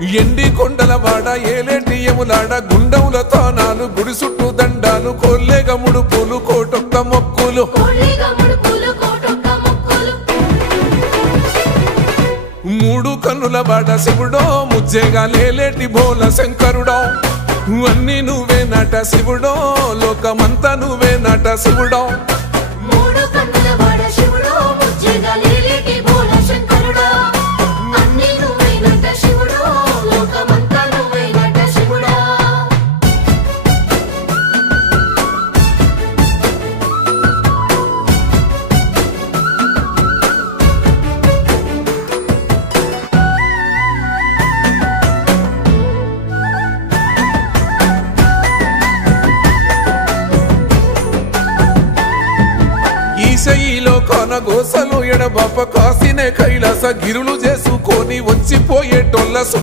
ఎండి కొండల వాడ ఏలేటి యములాడ గుండముల తానాలు గుడి చుట్టూ దండాలు కొల్లేగ ముడుపులు కోటొక్క మొక్కులు మూడు కన్నుల వాడ శివుడో ముజ్జేగా లేలేటి బోల శంకరుడో అన్ని నువ్వే నట శివుడో లోకమంతా నువ్వే నట శివుడో ఈశయిలో కొనగోసలు ఎడబాప కాసినే కైలాస గిరులు చేసుకొని వచ్చిపోయేటోళ్ళ